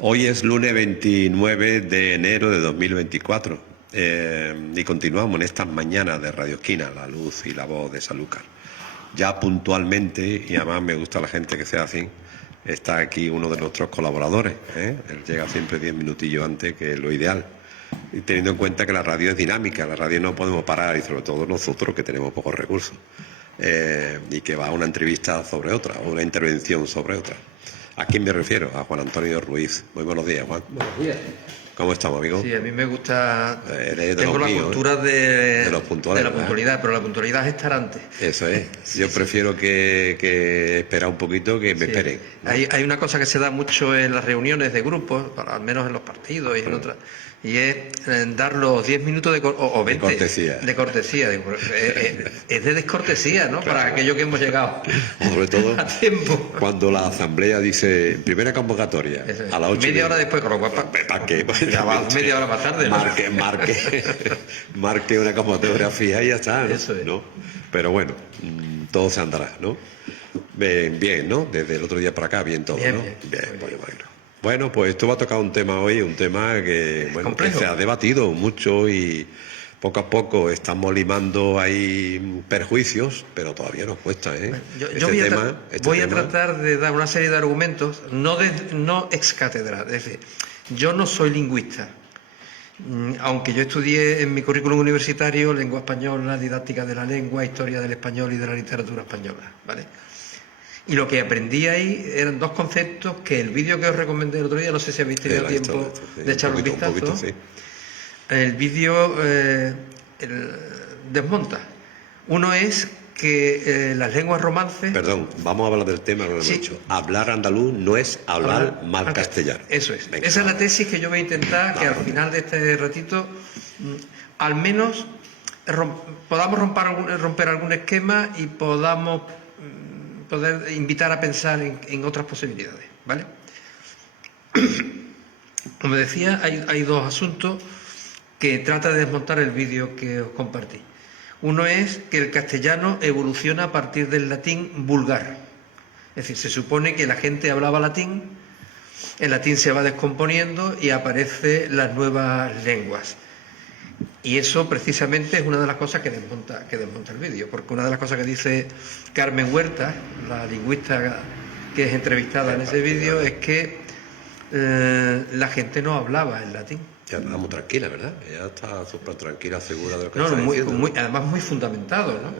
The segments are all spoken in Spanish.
Hoy es lunes 29 de enero de 2024 y continuamos en estas mañanas de Radio Esquina, la luz y la voz de Sanlúcar. Ya puntualmente, y además me gusta la gente que sea así, está aquí uno de nuestros colaboradores. Él llega siempre 10 minutillos antes, que es lo ideal. Y teniendo en cuenta que la radio es dinámica, la radio no podemos parar, y sobre todo nosotros que tenemos pocos recursos, y que va a una entrevista sobre otra, o una intervención sobre otra. ¿A quién me refiero? A Juan Antonio Ruiz. Muy buenos días, Juan. Buenos días. ¿Cómo estamos, amigo? Sí, a mí me gusta. Tengo la cultura de los puntuales, de la puntualidad, pero la puntualidad es estar antes. Eso es. Yo prefiero que esperar un poquito, que me esperen, ¿no? Hay una cosa que se da mucho en las reuniones de grupos, al menos en los partidos y en otras, y es dar los 10 minutos o 20 de cortesía. De cortesía. Es de descortesía, ¿no? Claro. Para aquellos que hemos llegado Sobre todo a tiempo. cuando la asamblea dice primera convocatoria a las 8. Media hora después, con lo cual, ¿para qué? Ya va media hora más tarde, ¿no? Marque una convocatoria fija y ya está, ¿no? Eso es. ¿No? Pero bueno, todo se andará, ¿no? Bien, ¿no? Desde el otro día para acá, bien todo, Bien, ¿no? bien. Bueno, pues esto va a tocar un tema hoy, un tema que, bueno, que complejo. se ha debatido mucho y poco a poco estamos limando ahí perjuicios, pero todavía nos cuesta, ¿eh? Yo voy a tratar de dar una serie de argumentos, no ex cátedra, es decir, yo no soy lingüista, aunque yo estudié en mi currículum universitario lengua española, didáctica de la lengua, historia del español y de la literatura española, ¿vale? Y lo que aprendí ahí eran dos conceptos que el vídeo que os recomendé el otro día, no sé si habéis tenido tiempo de echarle un vistazo. Un poquito, sí. El vídeo desmonta. Uno es que las lenguas romances... Perdón, vamos a hablar del tema que hemos dicho. Hablar andaluz no es hablar mal castellano. Eso es. Venga. Esa es la tesis que yo voy a intentar que al final de este ratito al menos podamos romper algún esquema y podamos poder invitar a pensar en otras posibilidades, ¿vale? Como decía, hay dos asuntos que trata de desmontar el vídeo que os compartí. Uno es que el castellano evoluciona a partir del latín vulgar. Es decir, se supone que la gente hablaba latín, el latín se va descomponiendo y aparecen las nuevas lenguas. Y eso precisamente es una de las cosas que desmonta el vídeo, porque una de las cosas que dice Carmen Huerta, la lingüista que es entrevistada en ese vídeo, es que la gente no hablaba en latín. Ya está muy tranquila, ¿verdad? Ella está súper tranquila, segura de lo que está diciendo. Además muy fundamentado, ¿no?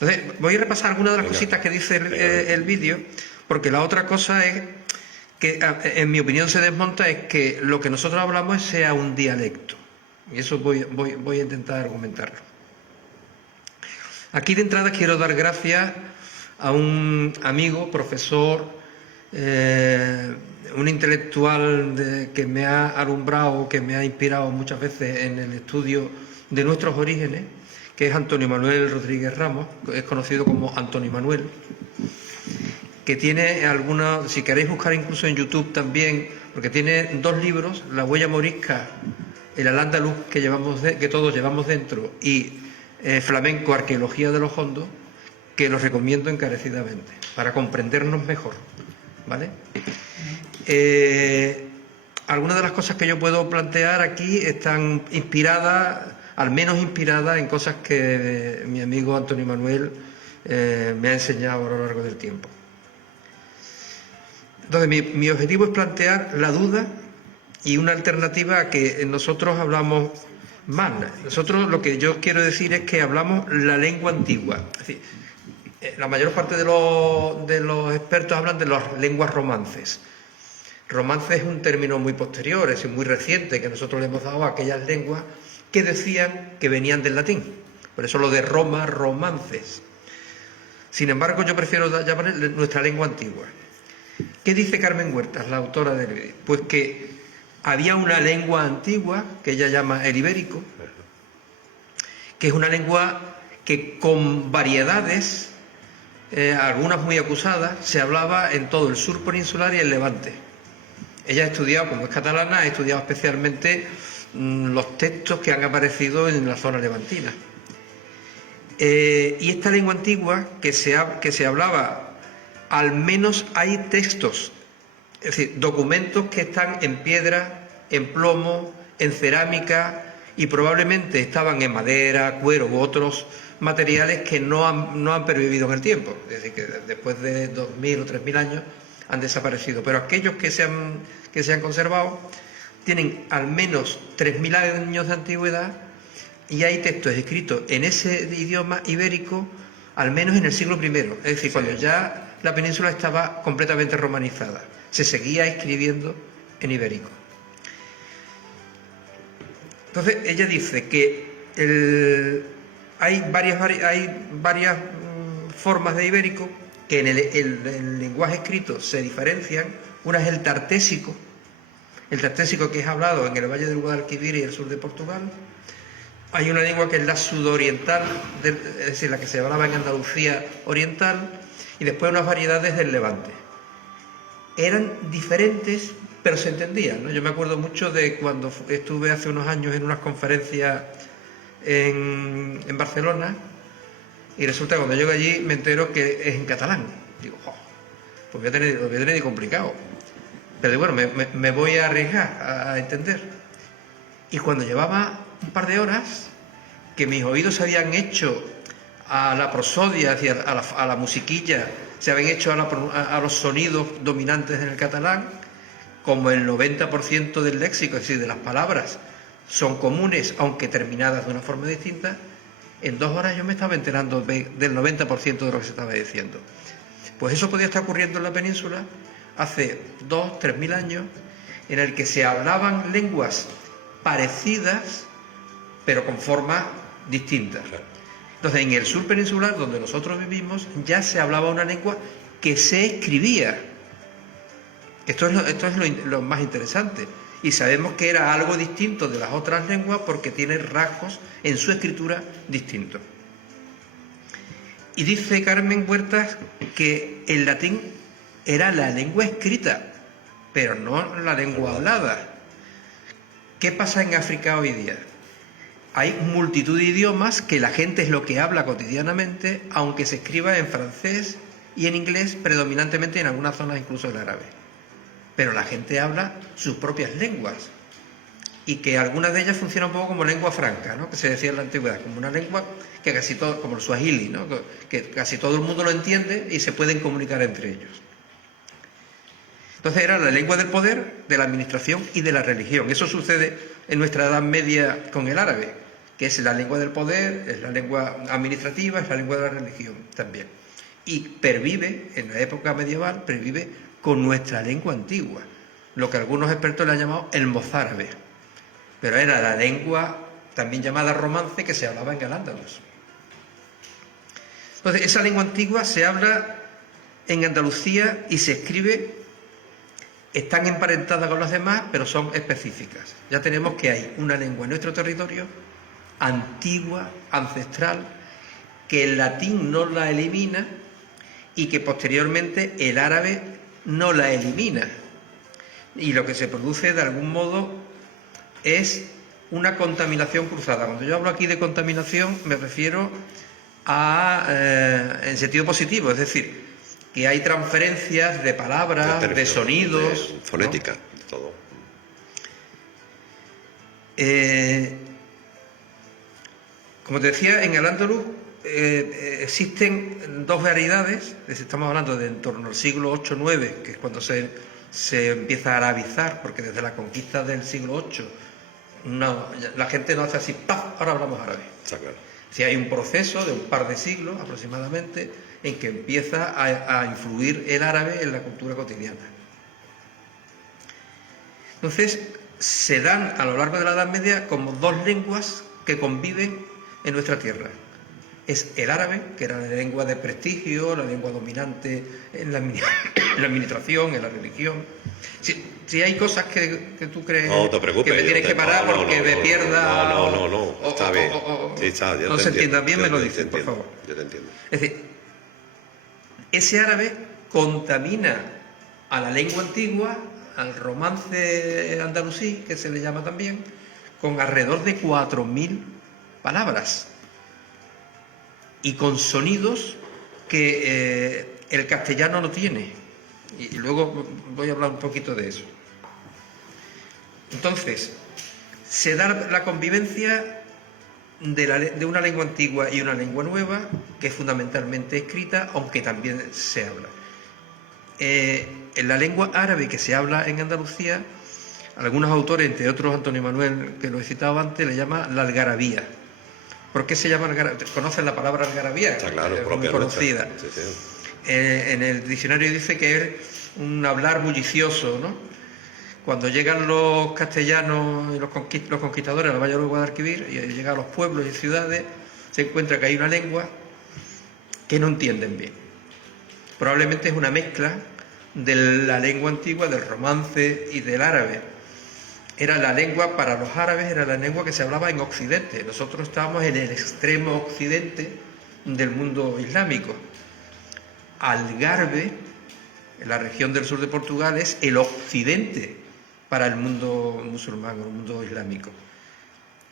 Entonces, voy a repasar algunas de las cositas que dice el vídeo, porque la otra cosa es que, en mi opinión, se desmonta, es que lo que nosotros hablamos sea un dialecto. Y eso voy a intentar argumentarlo. Aquí de entrada quiero dar gracias a un amigo, profesor, un intelectual que me ha alumbrado, que me ha inspirado muchas veces en el estudio de nuestros orígenes, que es Antonio Manuel Rodríguez Ramos, es conocido como Antonio Manuel, que tiene algunas, si queréis buscar incluso en YouTube también, porque tiene dos libros, La huella morisca, el al-ándalus que todos llevamos dentro, y Flamenco, arqueología de los hondos, que los recomiendo encarecidamente, para comprendernos mejor, ¿vale? Algunas de las cosas que yo puedo plantear aquí están inspiradas, al menos inspiradas en cosas que mi amigo Antonio Manuel me ha enseñado a lo largo del tiempo. Entonces, mi objetivo es plantear la duda y una alternativa a que nosotros hablamos mal. Nosotros lo que yo quiero decir es que hablamos la lengua antigua. Es decir, la mayor parte de los expertos hablan de las lenguas romances. Romance es un término muy posterior, es muy reciente, que nosotros le hemos dado a aquellas lenguas que decían que venían del latín. Por eso lo de Roma, romances. Sin embargo, yo prefiero llamar nuestra lengua antigua. ¿Qué dice Carmen Huertas, la autora del vídeo? Pues que había una lengua antigua, que ella llama el ibérico, que es una lengua que con variedades, algunas muy acusadas, se hablaba en todo el sur peninsular y el Levante. Ella ha estudiado, como es catalana, ha estudiado especialmente los textos que han aparecido en la zona levantina. Y esta lengua antigua que se hablaba, al menos hay textos Es decir, documentos que están en piedra, en plomo, en cerámica y probablemente estaban en madera, cuero u otros materiales que no han pervivido en el tiempo. Es decir, que después de 2000 o 3000 años han desaparecido. Pero aquellos que se han conservado tienen al menos 3000 años de antigüedad y hay textos escritos en ese idioma ibérico al menos en el siglo I. Es decir, cuando ya la península estaba completamente romanizada. Se seguía escribiendo en ibérico. Entonces ella dice que hay varias formas de ibérico que en el lenguaje escrito se diferencian. Una es el tartésico que es hablado en el Valle del Guadalquivir y el sur de Portugal. Hay una lengua que es la sudoriental, es decir, la que se hablaba en Andalucía oriental, y después unas variedades del Levante. Eran diferentes, pero se entendían, ¿no? Yo me acuerdo mucho de cuando estuve hace unos años en unas conferencias en Barcelona, y resulta que cuando llego allí me entero que es en catalán. Digo, oh, pues lo voy a tener complicado. Pero bueno, me voy a arriesgar a entender. Y cuando llevaba un par de horas, que mis oídos se habían hecho a la prosodia, es decir, a la musiquilla, se habían hecho a los sonidos dominantes en el catalán, como el 90% del léxico, es decir, de las palabras, son comunes, aunque terminadas de una forma distinta, en 2 horas yo me estaba enterando del 90% de lo que se estaba diciendo. Pues eso podía estar ocurriendo en la península hace 2.000 o 3.000 años, en el que se hablaban lenguas parecidas, pero con formas distintas. Entonces, en el sur peninsular, donde nosotros vivimos, ya se hablaba una lengua que se escribía. Esto es lo más interesante. Y sabemos que era algo distinto de las otras lenguas porque tiene rasgos en su escritura distintos. Y dice Carmen Huertas que el latín era la lengua escrita, pero no la lengua hablada. ¿Qué pasa en África hoy día? Hay multitud de idiomas que la gente es lo que habla cotidianamente, aunque se escriba en francés y en inglés, predominantemente en algunas zonas incluso el árabe. Pero la gente habla sus propias lenguas y que algunas de ellas funcionan un poco como lengua franca, ¿no? Que se decía en la antigüedad, como una lengua que casi todo, como el suajili, ¿no? Que casi todo el mundo lo entiende y se pueden comunicar entre ellos. Entonces era la lengua del poder, de la administración y de la religión. Eso sucede en nuestra Edad Media con el árabe, que es la lengua del poder, es la lengua administrativa, es la lengua de la religión también. Y pervive, en la época medieval, pervive con nuestra lengua antigua, lo que algunos expertos le han llamado el mozárabe. Pero era la lengua también llamada romance que se hablaba en Al-Ándalus. Entonces, esa lengua antigua se habla en Andalucía y se escribe. Están emparentadas con las demás, pero son específicas. Ya tenemos que hay una lengua en nuestro territorio, antigua, ancestral, que el latín no la elimina y que posteriormente el árabe no la elimina. Y lo que se produce de algún modo es una contaminación cruzada. Cuando yo hablo aquí de contaminación me refiero en sentido positivo, es decir, que hay transferencias de palabras, de sonidos, de fonética, ¿no? De todo. Como te decía, en Al-Ándalus existen 2 variedades. Estamos hablando de en torno al siglo VIII-IX, que es cuando se empieza a arabizar, porque desde la conquista del siglo VIII la gente no hace así, ¡paf!, ahora hablamos árabe. Está claro. Si hay un proceso de un par de siglos aproximadamente en que empieza a influir el árabe en la cultura cotidiana. Entonces, se dan a lo largo de la Edad Media como 2 lenguas que conviven en nuestra tierra. Es el árabe, que era la lengua de prestigio, la lengua dominante en la administración, en la religión. Si hay cosas que tú crees no te preocupes, que me tienes que parar porque me pierda... No, está bien. Sí, está, no se entienda bien, me lo dices, por favor. Yo te entiendo. Es decir, ese árabe contamina a la lengua antigua, al romance andalusí, que se le llama también, con alrededor de 4.000 palabras y con sonidos que el castellano no tiene. Y luego voy a hablar un poquito de eso. Entonces, se da la convivencia de una lengua antigua y una lengua nueva, que es fundamentalmente escrita, aunque también se habla. En la lengua árabe que se habla en Andalucía, algunos autores, entre otros Antonio Manuel, que lo he citado antes, le llama la algarabía. ¿Por qué se llama algarabía? ¿Conocen la palabra algarabía? Está claro, es propia muy conocida. Sí, sí. En el diccionario dice que es un hablar bullicioso, ¿no? Cuando llegan los castellanos y los conquistadores a la Valle del Guadalquivir y llegan a los pueblos y ciudades, se encuentra que hay una lengua que no entienden bien. Probablemente es una mezcla de la lengua antigua, del romance y del árabe. Era la lengua, para los árabes, era la lengua que se hablaba en Occidente. Nosotros estábamos en el extremo occidente del mundo islámico. Algarve, en la región del sur de Portugal, es el occidente para el mundo musulmán, el mundo islámico.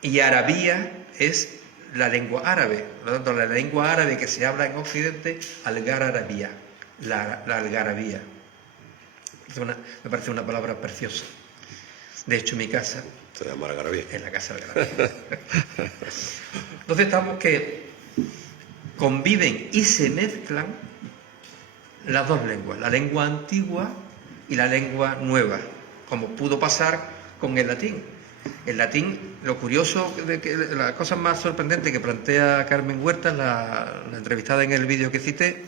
Y arabía es la lengua árabe. Por lo tanto, la lengua árabe que se habla en Occidente, algarabía, la algarabía. Me parece una palabra preciosa. De hecho, mi casa Se llama algarabía. Es la casa algarabía. Entonces estamos que conviven y se mezclan las dos lenguas, la lengua antigua y la lengua nueva, como pudo pasar con el latín. El latín, lo curioso, la cosa más sorprendente que plantea Carmen Huerta, la entrevistada en el vídeo que cité,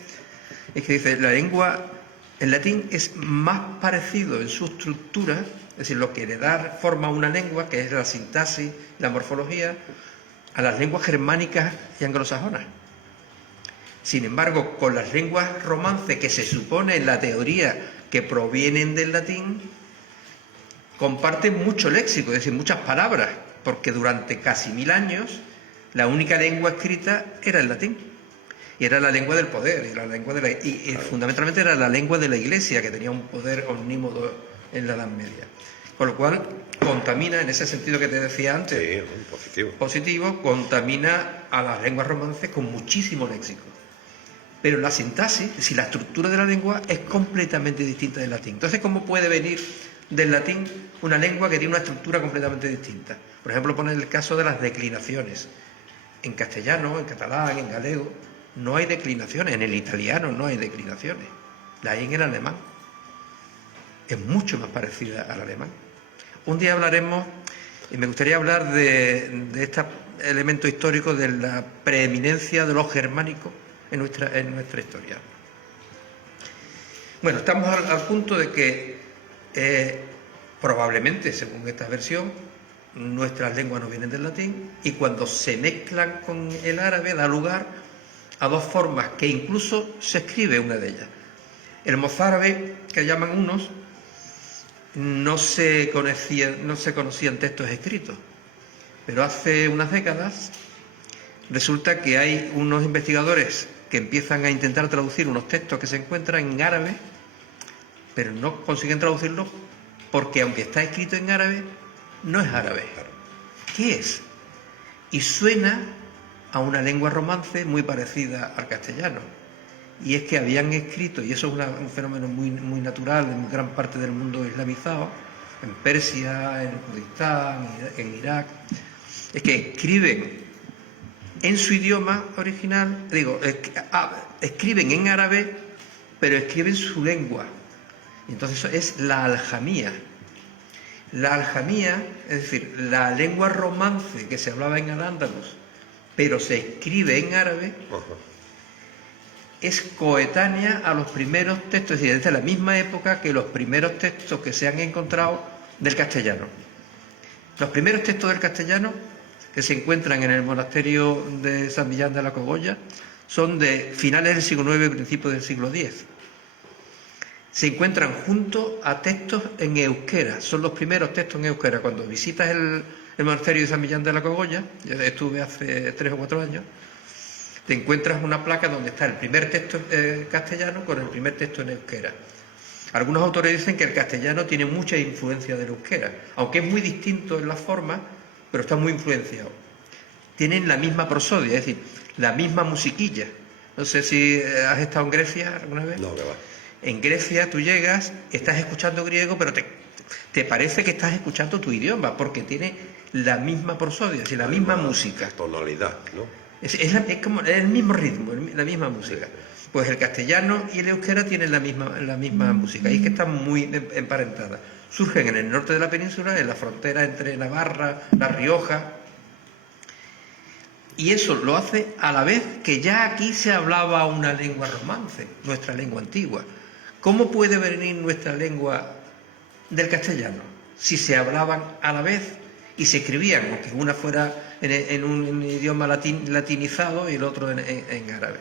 es que dice, el latín es más parecido en su estructura, es decir, lo que le da forma a una lengua, que es la sintaxis, la morfología, a las lenguas germánicas y anglosajonas. Sin embargo, con las lenguas romances, que se supone en la teoría que provienen del latín, comparten mucho léxico, es decir, muchas palabras, porque durante casi 1000 años la única lengua escrita era el latín. Y era la lengua del poder, y fundamentalmente era la lengua de la Iglesia, que tenía un poder omnímodo en la Edad Media. Con lo cual, contamina, en ese sentido que te decía antes, sí, positivo, contamina a las lenguas romances con muchísimo léxico. Pero la sintaxis, es decir, la estructura de la lengua es completamente distinta del latín. Entonces, ¿cómo puede venir del latín una lengua que tiene una estructura completamente distinta? Por ejemplo, poner el caso de las declinaciones. En castellano, en catalán, en galego, no hay declinaciones. En el italiano no hay declinaciones. La hay en el alemán. Es mucho más parecida al alemán. Un día hablaremos, y me gustaría hablar de este elemento histórico de la preeminencia de los germánicos en nuestra historia. Bueno, estamos al punto de que probablemente, según esta versión, nuestras lenguas no vienen del latín, y cuando se mezclan con el árabe da lugar a dos formas que incluso se escribe una de ellas. El mozárabe, que llaman unos, no se conocían textos escritos, pero hace unas décadas resulta que hay unos investigadores que empiezan a intentar traducir unos textos que se encuentran en árabe, pero no consiguen traducirlos porque, aunque está escrito en árabe, no es árabe. ¿Qué es? Y suena a una lengua romance muy parecida al castellano. Y es que habían escrito, y eso es un fenómeno muy, muy natural en gran parte del mundo islamizado, en Persia, en Kurdistán, en Irak, es que escriben en su idioma original, escriben en árabe, pero escriben su lengua. Y entonces eso es la aljamía. La aljamía, es decir, la lengua romance que se hablaba en Al-Ándalus, pero se escribe en árabe, es coetánea a los primeros textos, es decir, desde la misma época que los primeros textos que se han encontrado del castellano. Los primeros textos del castellano que se encuentran en el monasterio de San Millán de la Cogolla son de finales del siglo IX y principios del siglo X. Se encuentran junto a textos en euskera, son los primeros textos en euskera. Cuando visitas el monasterio de San Millán de la Cogolla, yo estuve hace 3 o 4 años, te encuentras una placa donde está el primer texto castellano con el primer texto en euskera. Algunos autores dicen que el castellano tiene mucha influencia del euskera, aunque es muy distinto en la forma, pero está muy influenciado. Tienen la misma prosodia, es decir, la misma musiquilla. No sé si has estado en Grecia alguna vez. No, que va. En Grecia tú llegas, estás escuchando griego, pero te parece que estás escuchando tu idioma, porque tiene la misma prosodia, es decir, la misma música. Tonalidad, ¿no? Es como el mismo ritmo, la misma música. Pues el castellano y el euskera tienen la misma música, y es que están muy emparentadas. Surgen en el norte de la península, en la frontera entre Navarra, La Rioja, y eso lo hace a la vez que ya aquí se hablaba una lengua romance, nuestra lengua antigua. ¿Cómo puede venir nuestra lengua del castellano si se hablaban a la vez y se escribían, aunque una fuera en un idioma latinizado y el otro en árabe?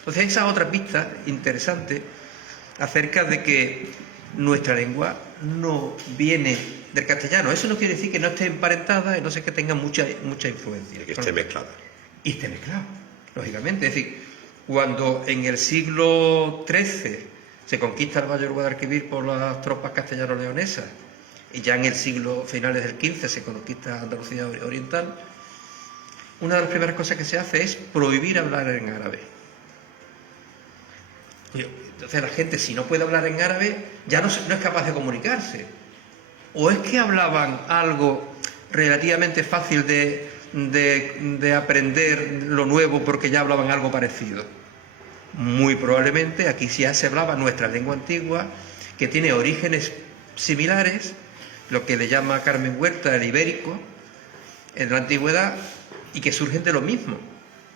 Entonces, esa otra pista interesante acerca de que nuestra lengua no viene del castellano. Eso no quiere decir que no esté emparentada, y no sé, que tenga mucha influencia. Y que esté mezclada. Y esté mezclado, lógicamente. Es decir, cuando en el siglo XIII se conquista el Valle del Guadalquivir por las tropas castellano-leonesas, y ya en el siglo finales del XV se conquista Andalucía Oriental, una de las primeras cosas que se hace es prohibir hablar en árabe. Entonces la gente, si no puede hablar en árabe, ya no es capaz de comunicarse. O es que hablaban algo relativamente fácil de aprender lo nuevo porque ya hablaban algo parecido. Muy probablemente aquí ya se hablaba nuestra lengua antigua, que tiene orígenes similares, lo que le llama Carmen Huerta el ibérico, en la antigüedad, y que surgen de lo mismo.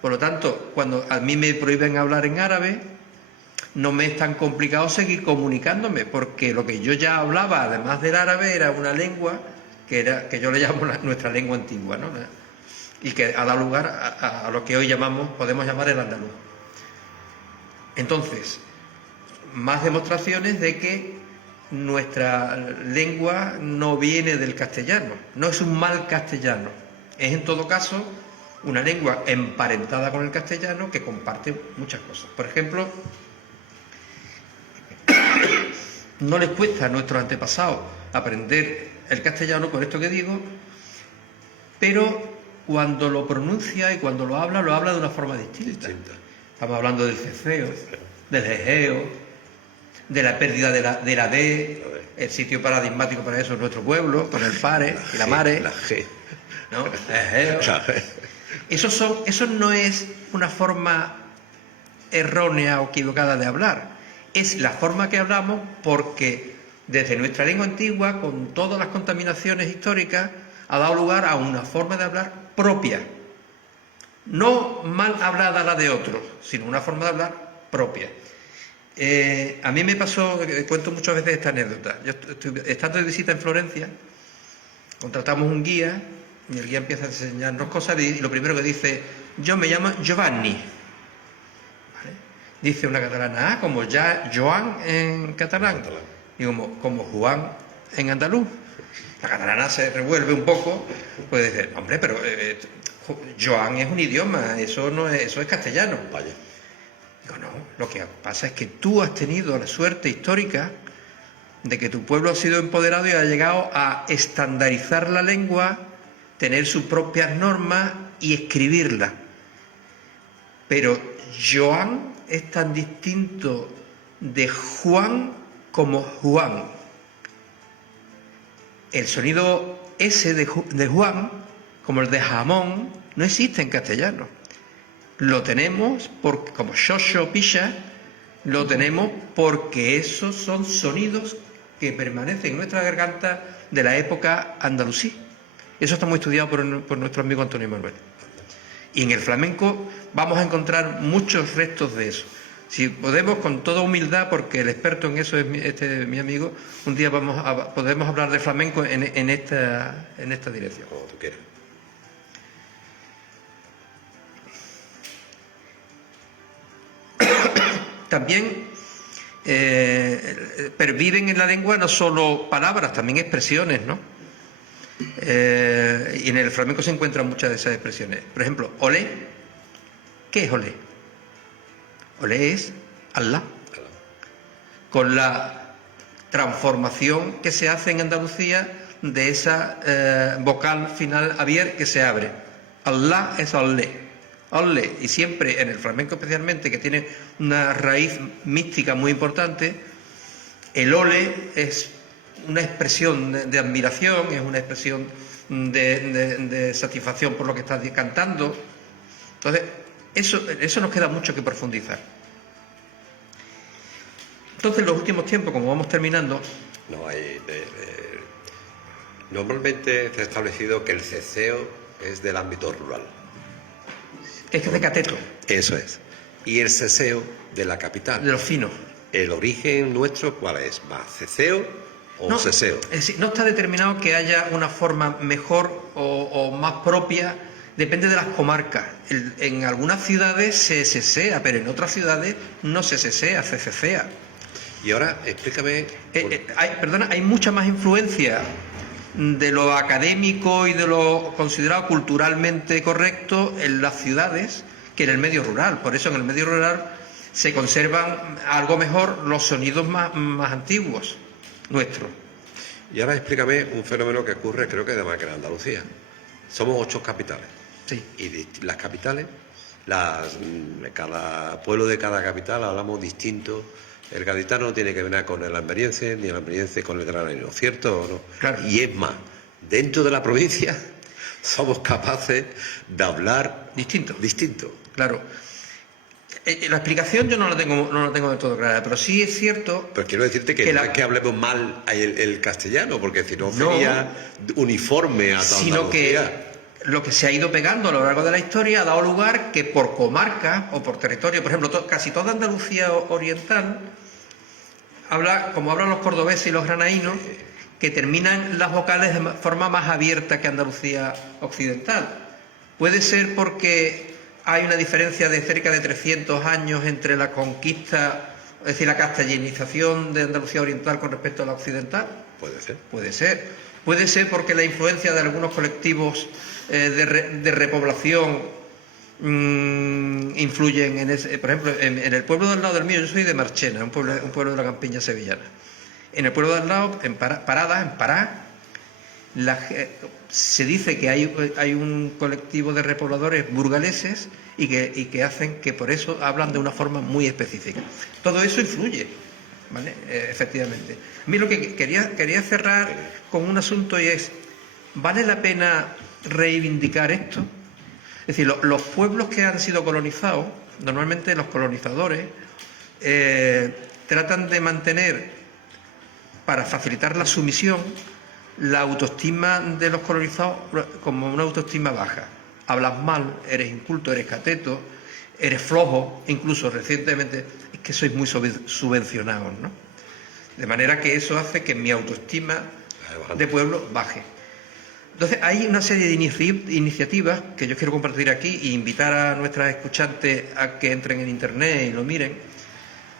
Por lo tanto, cuando a mí me prohíben hablar en árabe, no me es tan complicado seguir comunicándome, porque lo que yo ya hablaba, además del árabe, era una lengua que yo le llamo nuestra lengua antigua, ¿no? Y que ha dado lugar a lo que hoy podemos llamar el andaluz. Entonces, más demostraciones de que nuestra lengua no viene del castellano, no es un mal castellano, es en todo caso una lengua emparentada con el castellano que comparte muchas cosas. Por ejemplo, no les cuesta a nuestros antepasados aprender el castellano, por esto que digo, pero cuando lo pronuncia y cuando lo habla de una forma distinta. Estamos hablando del ceceo, del egeo, de la pérdida de la D, el sitio paradigmático para eso es nuestro pueblo, con el pare y la mare. La G. ¿No? Egeo. Eso no es una forma errónea o equivocada de hablar. Es la forma que hablamos porque desde nuestra lengua antigua, con todas las contaminaciones históricas, ha dado lugar a una forma de hablar propia. No mal hablada la de otros, sino una forma de hablar propia. A mí me pasó, cuento muchas veces esta anécdota. Yo estando de visita en Florencia, contratamos un guía y el guía empieza a enseñarnos cosas y lo primero que dice: yo me llamo Giovanni. ¿Vale? Dice una catalana, como ya Joan en catalán, y como Juan en andaluz. La catalana se revuelve un poco, puede decir: hombre, pero Joan es un idioma, eso es castellano. Vaya. Digo, no, lo que pasa es que tú has tenido la suerte histórica de que tu pueblo ha sido empoderado y ha llegado a estandarizar la lengua, tener sus propias normas y escribirla. Pero Joan es tan distinto de Juan como Juan. El sonido S de Juan, como el de jamón, no existe en castellano. Lo tenemos porque, como xoxo, pixa, lo tenemos porque esos son sonidos que permanecen en nuestra garganta de la época andalusí. Eso está muy estudiado por nuestro amigo Antonio Manuel. Y en el flamenco vamos a encontrar muchos restos de eso. Si podemos, con toda humildad, porque el experto en eso es mi amigo, un día podemos hablar de flamenco en esta dirección. Como tú quieras. También perviven en la lengua no solo palabras, también expresiones, ¿no? Y en el flamenco se encuentran muchas de esas expresiones. Por ejemplo, olé. ¿Qué es olé? Olé es Allah. Con la transformación que se hace en Andalucía de esa vocal final abierta que se abre. Allah es olé. Olé. Y siempre en el flamenco especialmente, que tiene una raíz mística muy importante, El ole es una expresión de admiración, es una expresión de satisfacción por lo que estás cantando. Entonces, eso nos queda mucho que profundizar. Entonces, en los últimos tiempos, como vamos terminando... No hay... Normalmente se ha establecido que el ceseo es del ámbito rural. Es que es de cateto. Eso es. Y el seseo de la capital. De los finos. ¿El origen nuestro cuál es? ¿Más ceseo o seseo? Es decir, no está determinado que haya una forma mejor o más propia, depende de las comarcas. En algunas ciudades se sesea, pero en otras ciudades no se sesea, se cesea. Y ahora, explícame... hay mucha más influencia de lo académico y de lo considerado culturalmente correcto en las ciudades que en el medio rural. Por eso en el medio rural se conservan algo mejor los sonidos más antiguos nuestros. Y ahora explícame un fenómeno que ocurre, creo que además que en Andalucía. Somos 8 capitales. Sí. Y las capitales, cada pueblo de cada capital hablamos distinto. El gaditano no tiene que ver con el almeriense, ni el almeriense con el granadino, ¿cierto o no? Claro. Y es más, dentro de la provincia somos capaces de hablar distinto. Claro. La explicación yo no la tengo del todo clara, pero sí es cierto... Pero quiero decirte que no es que hablemos mal el castellano, porque si no sería uniforme a toda sino Andalucía. Que lo que se ha ido pegando a lo largo de la historia ha dado lugar que por comarca o por territorio, por ejemplo, casi toda Andalucía oriental habla, como hablan los cordobeses y los granadinos, que terminan las vocales de forma más abierta que Andalucía occidental. Puede ser porque hay una diferencia de cerca de 300 años entre la conquista, es decir, la castellanización de Andalucía oriental con respecto a la occidental. Puede ser. Puede ser. Puede ser porque la influencia de algunos colectivos de repoblación influyen en ese. Por ejemplo, en el pueblo del lado del mío, yo soy de Marchena, un pueblo de la campiña sevillana. En el pueblo del lado, en Pará, se dice que hay un colectivo de repobladores burgaleses y que hacen que por eso hablan de una forma muy específica. Todo eso influye, ¿vale? Efectivamente. A mí lo que quería cerrar con un asunto y es, ¿vale la pena reivindicar esto? Es decir, los pueblos que han sido colonizados, normalmente los colonizadores tratan de mantener, para facilitar la sumisión, la autoestima de los colonizados como una autoestima baja. Hablas mal, eres inculto, eres cateto, eres flojo, incluso recientemente es que sois muy subvencionados, ¿no? De manera que eso hace que mi autoestima de pueblo baje. Entonces hay una serie de iniciativas que yo quiero compartir aquí e invitar a nuestras escuchantes a que entren en internet y lo miren,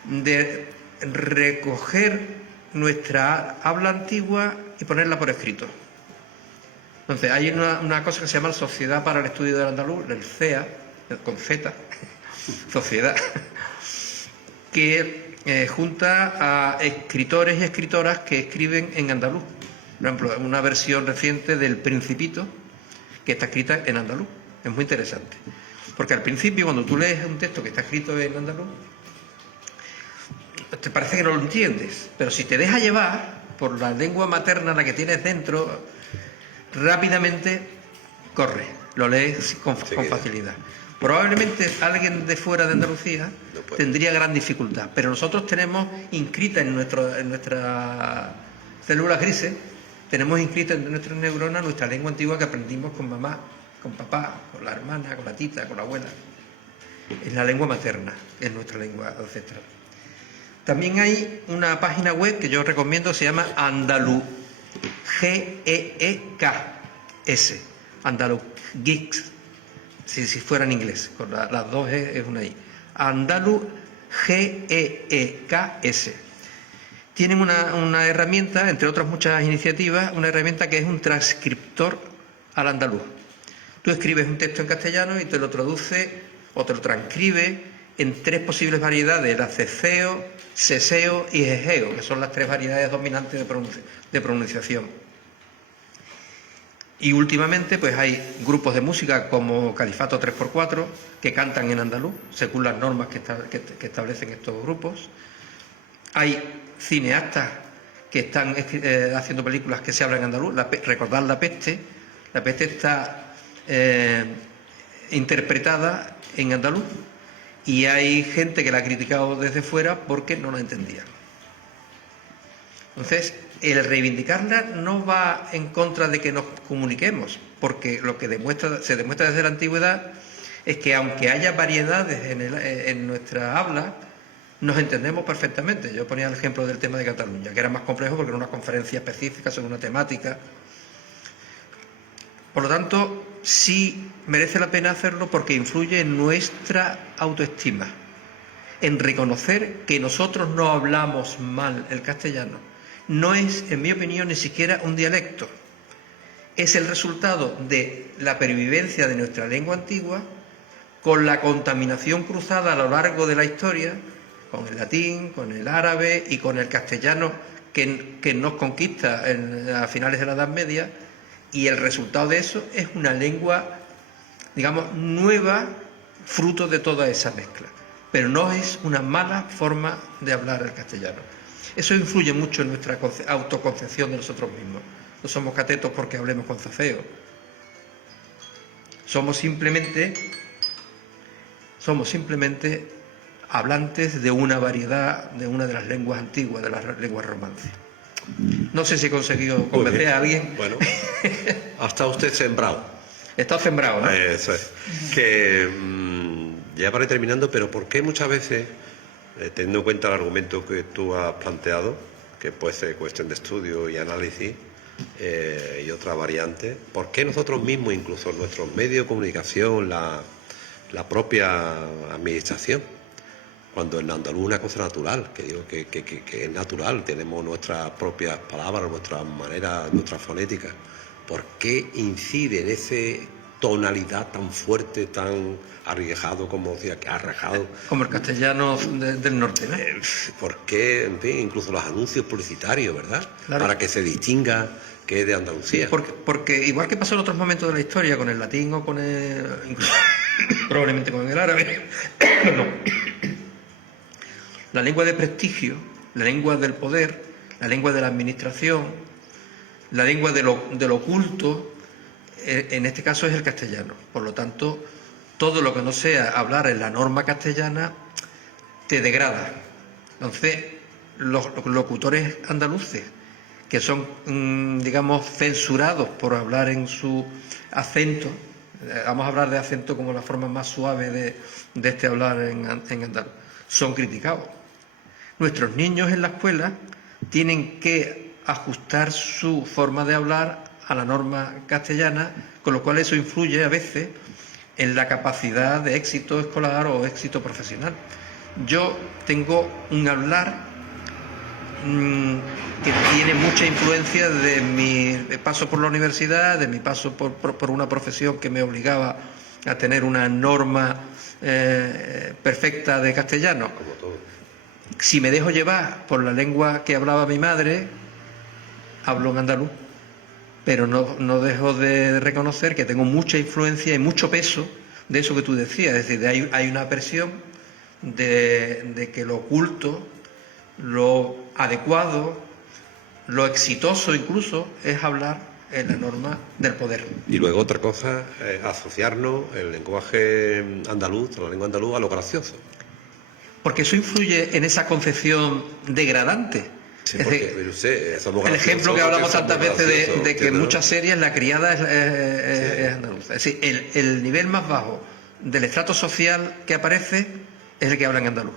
de recoger nuestra habla antigua y ponerla por escrito. Entonces hay una cosa que se llama la Sociedad para el Estudio del Andaluz, el CEA, con Z, Sociedad, que junta a escritores y escritoras que escriben en andaluz. Por ejemplo, una versión reciente del Principito, que está escrita en andaluz. Es muy interesante. Porque al principio, cuando tú lees un texto que está escrito en andaluz, te parece que no lo entiendes, pero si te deja llevar por la lengua materna, la que tienes dentro, rápidamente corre, lo lees con facilidad. Probablemente alguien de fuera de Andalucía tendría gran dificultad, pero nosotros tenemos inscrita en nuestras células grises, tenemos inscrita en nuestras neuronas nuestra lengua antigua que aprendimos con mamá, con papá, con la hermana, con la tita, con la abuela. Es la lengua materna, es nuestra lengua ancestral. También hay una página web que yo recomiendo, se llama Andaluz, G-E-E-K-S, Andaluz Geeks, si fuera en inglés, con las dos es una I. Andaluz, G-E-E-K-S. Tienen una herramienta, entre otras muchas iniciativas, una herramienta que es un transcriptor al andaluz. Tú escribes un texto en castellano y te lo traduce o te lo transcribe en 3 posibles variedades, la ceseo, seseo y egeo, que son las 3 variedades dominantes de pronunciación. Y últimamente pues hay grupos de música como Califato 3x4 que cantan en andaluz, según las normas que establecen estos grupos. Hay cineastas que están haciendo películas que se hablan en andaluz. Recordad La Peste. La Peste está interpretada en andaluz y hay gente que la ha criticado desde fuera porque no la entendía. Entonces, el reivindicarla no va en contra de que nos comuniquemos, porque lo que se demuestra desde la antigüedad es que aunque haya variedades en nuestra habla, nos entendemos perfectamente. Yo ponía el ejemplo del tema de Cataluña, que era más complejo porque era una conferencia específica sobre una temática. Por lo tanto, sí merece la pena hacerlo porque influye en nuestra autoestima, en reconocer que nosotros no hablamos mal el castellano. No es, en mi opinión, ni siquiera un dialecto. Es el resultado de la pervivencia de nuestra lengua antigua con la contaminación cruzada a lo largo de la historia, con el latín, con el árabe y con el castellano que nos conquista a finales de la Edad Media, y el resultado de eso es una lengua, digamos, nueva, fruto de toda esa mezcla. Pero no es una mala forma de hablar el castellano. Eso influye mucho en nuestra autoconcepción de nosotros mismos. No somos catetos porque hablemos con zafeo. Somos simplemente hablantes de una variedad, de una de las lenguas antiguas, de las lenguas romances. No sé si he conseguido convencer a alguien. Bueno, ha estado usted sembrado. He estado sembrado, ¿no? Eso es. Que ya para ir terminando, pero ¿por qué muchas veces, teniendo en cuenta el argumento que tú has planteado, que puede ser cuestión de estudio y análisis y otra variante, ¿por qué nosotros mismos, incluso nuestros medios de comunicación, la propia administración, cuando en andaluz es una cosa natural, que digo que es natural, tenemos nuestras propias palabras, nuestra manera, nuestra fonética, ¿por qué incide en esa tonalidad tan fuerte, tan arriesgado, como decía, que arrejado? Como el castellano del norte, ¿no? ¿Por qué, en fin, incluso los anuncios publicitarios, ¿verdad? Claro. Para que se distinga que es de Andalucía. Sí, porque igual que pasó en otros momentos de la historia, con el latín o con el... incluso probablemente con el árabe, la lengua de prestigio, la lengua del poder, la lengua de la administración, la lengua de lo oculto, en este caso es el castellano. Por lo tanto, todo lo que no sea hablar en la norma castellana te degrada. Entonces, los locutores andaluces, que son, digamos, censurados por hablar en su acento, vamos a hablar de acento como la forma más suave de este hablar en andaluz, son criticados. Nuestros niños en la escuela tienen que ajustar su forma de hablar a la norma castellana, con lo cual eso influye a veces en la capacidad de éxito escolar o éxito profesional. Yo tengo un hablar que tiene mucha influencia de mi paso por la universidad, de mi paso por una profesión que me obligaba a tener una norma perfecta de castellano. Como todo. Si me dejo llevar por la lengua que hablaba mi madre, hablo en andaluz, pero no dejo de reconocer que tengo mucha influencia y mucho peso de eso que tú decías, es decir, hay una presión de que lo oculto, lo adecuado, lo exitoso incluso, es hablar en la norma del poder. Y luego otra cosa, asociarnos el lenguaje andaluz, la lengua andaluz, a lo gracioso. Porque eso influye en esa concepción degradante. Sí, es porque, decir, usted, somos el ejemplo que hablamos tantas veces de que en ¿no? muchas series la criada es andaluza. Es decir, el nivel más bajo del estrato social que aparece es el que habla en andaluz.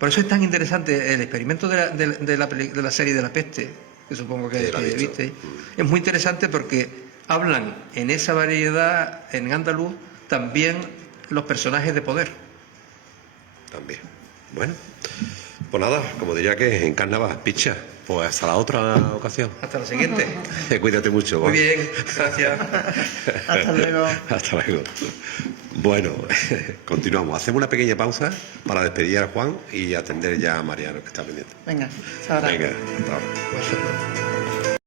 Por eso es tan interesante el experimento de la serie de La Peste, que supongo que viste. Es muy interesante porque hablan en esa variedad en andaluz también los personajes de poder. También. Bueno, pues nada, como diría que en carnaval, picha. Pues hasta la otra ocasión. Hasta la siguiente. Cuídate mucho. Muy bien, gracias. Hasta luego. Hasta luego. Bueno, continuamos. Hacemos una pequeña pausa para despedir a Juan y atender ya a Mariano, que está pendiente. Venga, hasta ahora. Venga, hasta ahora.